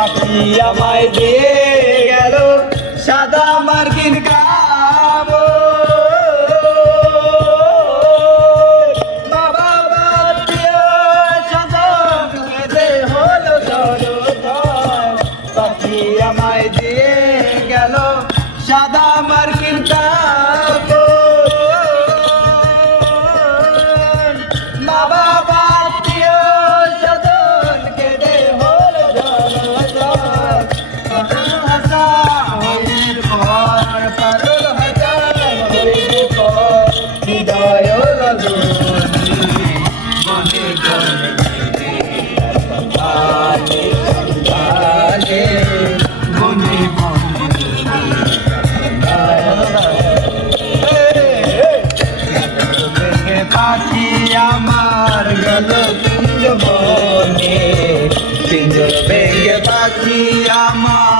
পাখি আমায় দিয়ে গেল সাদা মার্কিন কামড়। পাখি আমায় দিয়ে গেল সাদা মার্কিন কাপড়। মা বাবা আত্মীয় স্বজন কেঁদে হলো জলজল। হইর পর পারুল হাজার হইর পর হৃদয় রজনী মনে করে সন্ধানে সন্ধানে বনে বনে পাখি আমার গেল পিঞ্জ বনে, পিঞ্জ ভেঙে পাখি আমার